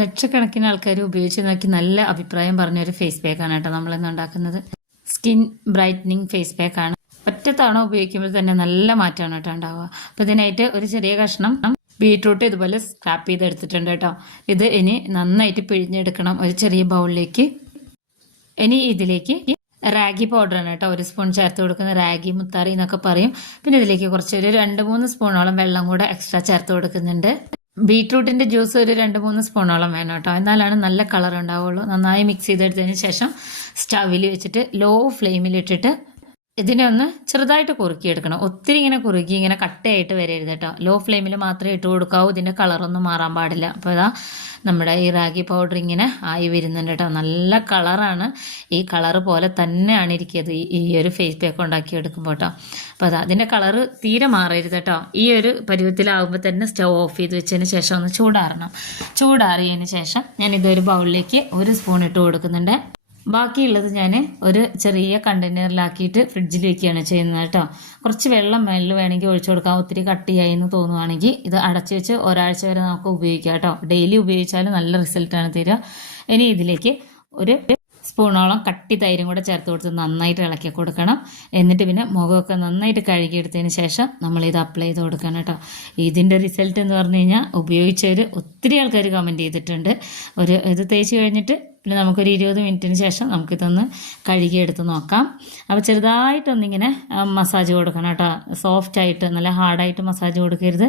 ലക്ഷക്കണക്കിന് ആൾക്കാർ ഉപയോഗിച്ച് നോക്കി നല്ല അഭിപ്രായം പറഞ്ഞൊരു ഫേസ് പാക്കാണ് കേട്ടോ നമ്മളിന്ന് ഉണ്ടാക്കുന്നത്. സ്കിൻ ബ്രൈറ്റനിങ് ഫേസ് പാക്കാണ്. ഒറ്റ തവണ ഉപയോഗിക്കുമ്പോൾ തന്നെ നല്ല മാറ്റമാണ് കേട്ടോ ഉണ്ടാവുക. അപ്പോൾ ഇതിനായിട്ട് ഒരു ചെറിയ കഷ്ണം ബീട്രൂട്ട് ഇതുപോലെ സ്ക്രാപ്പ് ചെയ്തെടുത്തിട്ടുണ്ട് കേട്ടോ. ഇത് ഇനി നന്നായിട്ട് പിഴിഞ്ഞെടുക്കണം ഒരു ചെറിയ ബൗളിലേക്ക്. ഇനി ഇതിലേക്ക് റാഗി പൗഡറാണ് കേട്ടോ 1 സ്പൂൺ ചേർത്ത് കൊടുക്കുന്നത്. റാഗി മുത്താറി എന്നൊക്കെ പറയും. പിന്നെ ഇതിലേക്ക് കുറച്ച് ഒരു 2-3 സ്പൂണോളം വെള്ളം കൂടെ എക്സ്ട്രാ ചേർത്ത് കൊടുക്കുന്നുണ്ട്. ബീട്രൂട്ടിന്റെ ജ്യൂസ് ഒരു 2-3 സ്പൂണോളം വേണം കേട്ടോ, എന്നാലാണ് നല്ല കളർ ഉണ്ടാവുള്ളൂ. നന്നായി മിക്സ് ചെയ്തെടുത്തതിന് ശേഷം സ്റ്റവിൽ വെച്ചിട്ട് ലോ ഫ്ലെയിമിലിട്ടിട്ട് ഇതിനെ ഒന്ന് ചെറുതായിട്ട് കുറുക്കിയെടുക്കണം. ഒത്തിരി ഇങ്ങനെ കുറുക്കി ഇങ്ങനെ കട്ടയായിട്ട് വരരുത് കേട്ടോ. ലോ ഫ്ലെയിമിൽ മാത്രമേ ഇട്ട് കൊടുക്കാവൂ. ഇതിൻ്റെ കളറൊന്നും മാറാൻ പാടില്ല. അപ്പോൾ ഇതാ നമ്മുടെ ഈ റാഗി പൗഡർ ഇങ്ങനെ ആയി വരുന്നുണ്ട് കേട്ടോ. നല്ല കളറാണ്. ഈ കളറ് പോലെ തന്നെയാണ് ഇരിക്കുന്നത് ഈ ഒരു ഫേസ് പാക്ക് ഉണ്ടാക്കിയെടുക്കുമ്പോൾ കേട്ടോ. അപ്പോൾ അതാ അതിൻ്റെ കളറ് തീരെ മാറരുത് കേട്ടോ. ഈ ഒരു പരുവത്തിലാവുമ്പോൾ തന്നെ സ്റ്റവ് ഓഫ് ചെയ്ത് വെച്ചതിന് ശേഷം ഒന്ന് ചൂടാറണം. ചൂടാറിയതിന് ശേഷം ഞാൻ ഇതൊരു ബൗളിലേക്ക് 1 സ്പൂൺ ഇട്ട് കൊടുക്കുന്നുണ്ട്. ബാക്കിയുള്ളത് ഞാൻ ഒരു ചെറിയ കണ്ടെയ്നറിലാക്കിയിട്ട് ഫ്രിഡ്ജിൽ വെക്കുകയാണ് ചെയ്യുന്നത് കേട്ടോ. കുറച്ച് വെള്ളം മേളിൽ വേണമെങ്കിൽ ഒഴിച്ചു കൊടുക്കാം. ഒത്തിരി കട്ടിയായി എന്ന് തോന്നുവാണെങ്കിൽ ഇത് അടച്ചു വെച്ച് ഒരാഴ്ച വരെ നമുക്ക് ഉപയോഗിക്കാം കേട്ടോ. ഡെയിലി ഉപയോഗിച്ചാലും നല്ല റിസൾട്ടാണ് തരിക. ഇനി ഇതിലേക്ക് ഒരു സ്പൂണോളം കട്ടി തൈരും കൂടെ ചേർത്ത് കൊടുത്ത് നന്നായിട്ട് ഇളക്കി കൊടുക്കണം. എന്നിട്ട് പിന്നെ മുഖമൊക്കെ നന്നായിട്ട് കഴുകിയെടുത്തതിന് ശേഷം നമ്മളിത് അപ്ലൈ ചെയ്ത് കൊടുക്കണം കേട്ടോ. ഇതിൻ്റെ റിസൾട്ട് എന്ന് പറഞ്ഞു കഴിഞ്ഞാൽ ഉപയോഗിച്ചവർ ഒത്തിരി ആൾക്കാർ കമൻറ്റ് ചെയ്തിട്ടുണ്ട്. ഇത് തേച്ച് കഴിഞ്ഞിട്ട് പിന്നെ നമുക്കൊരു 20 മിനിറ്റിന് ശേഷം നമുക്കിതൊന്ന് കഴുകിയെടുത്ത് നോക്കാം. അപ്പോൾ ചെറുതായിട്ടൊന്നിങ്ങനെ മസാജ് കൊടുക്കണം കേട്ടോ. സോഫ്റ്റായിട്ട് നല്ല ഹാർഡായിട്ട് മസാജ് കൊടുക്കരുത്.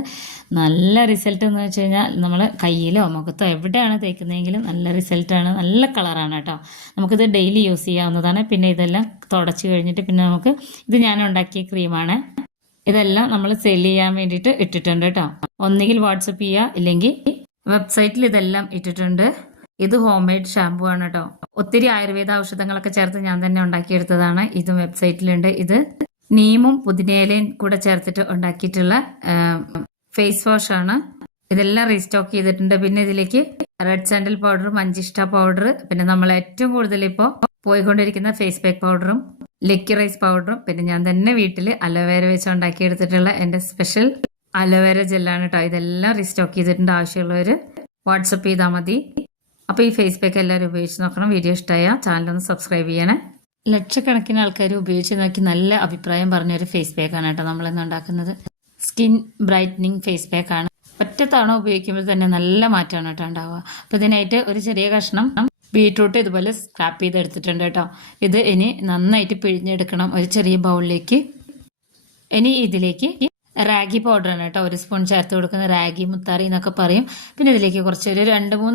നല്ല റിസൾട്ട് എന്ന് വെച്ച് കഴിഞ്ഞാൽ നമ്മൾ കയ്യിലോ മുഖത്തോ എവിടെയാണ് തേക്കുന്നതെങ്കിലും നല്ല റിസൾട്ടാണ്. നല്ല കളറാണ് കേട്ടോ. നമുക്കിത് ഡെയിലി യൂസ് ചെയ്യാവുന്നതാണ്. പിന്നെ ഇതെല്ലാം തുടച്ച് കഴിഞ്ഞിട്ട് പിന്നെ നമുക്ക് ഇത് ഞാൻ ഉണ്ടാക്കിയ ക്രീമാണ്. ഇതെല്ലാം നമ്മൾ സെല് ചെയ്യാൻ വേണ്ടിയിട്ട് ഇട്ടിട്ടുണ്ട് കേട്ടോ. ഒന്നുകിൽ വാട്സപ്പ് ചെയ്യുക, ഇല്ലെങ്കിൽ വെബ്സൈറ്റിൽ ഇതെല്ലാം ഇട്ടിട്ടുണ്ട്. ഇത് ഹോം മെയ്ഡ് ഷാമ്പു ആണ് കേട്ടോ. ഒത്തിരി ആയുർവേദ ഔഷധങ്ങളൊക്കെ ചേർത്ത് ഞാൻ തന്നെ ഉണ്ടാക്കിയെടുത്തതാണ്. ഇതും വെബ്സൈറ്റിലുണ്ട്. ഇത് നീമും പുതിനയിലയും കൂടെ ചേർത്തിട്ട് ഉണ്ടാക്കിയിട്ടുള്ള ഫേസ് വാഷ് ആണ്. ഇതെല്ലാം റീസ്റ്റോക്ക് ചെയ്തിട്ടുണ്ട്. പിന്നെ ഇതിലേക്ക് റെഡ് സാൻഡൽ പൗഡർ, മഞ്ചിഷ്ട പൗഡർ, പിന്നെ നമ്മൾ ഏറ്റവും കൂടുതൽ ഇപ്പോൾ പോയിക്കൊണ്ടിരിക്കുന്ന ഫേസ് പാക്ക് പൗഡറും ലിക്വിറൈസ് പൗഡറും, പിന്നെ ഞാൻ തന്നെ വീട്ടിൽ അലോവേര വെച്ച് ഉണ്ടാക്കിയെടുത്തിട്ടുള്ള എൻ്റെ സ്പെഷ്യൽ അലോവേര ജെല്ലാണ് കേട്ടോ. ഇതെല്ലാം റീസ്റ്റോക്ക് ചെയ്തിട്ടുണ്ട്. ആവശ്യമുള്ളവർ വാട്സപ്പ് ചെയ്താൽ മതി. അപ്പോൾ ഈ ഫേസ് പാക്ക് എല്ലാവരും ഉപയോഗിച്ച് നോക്കണം. വീഡിയോ ഇഷ്ടമായ ചാനലൊന്ന് സബ്സ്ക്രൈബ് ചെയ്യണേ. ലക്ഷക്കണക്കിന് ആൾക്കാർ ഉപയോഗിച്ച് നോക്കി നല്ല അഭിപ്രായം പറഞ്ഞൊരു ഫേസ് പാക്കാണ് കേട്ടോ നമ്മളിന്ന് ഉണ്ടാക്കുന്നത്. സ്കിൻ ബ്രൈറ്റനിങ് ഫേസ് പാക്കാണ്. ഒറ്റ തവണ ഉപയോഗിക്കുമ്പോൾ തന്നെ നല്ല മാറ്റമാണ് കേട്ടോ ഉണ്ടാവുക. അപ്പോൾ ഇതിനായിട്ട് ഒരു ചെറിയ കഷ്ണം ബീട്രൂട്ട് ഇതുപോലെ സ്ക്രാപ്പ് ചെയ്തെടുത്തിട്ടുണ്ട് കേട്ടോ. ഇത് ഇനി നന്നായിട്ട് പിഴിഞ്ഞെടുക്കണം ഒരു ചെറിയ ബൗളിലേക്ക്. ഇനി ഇതിലേക്ക് റാഗി പൗഡറാണ് കേട്ടോ 1 സ്പൂൺ ചേർത്ത് കൊടുക്കുന്നത്. റാഗി മുത്താറി എന്നൊക്കെ പറയും. പിന്നെ ഇതിലേക്ക് കുറച്ച് ഒരു 2-3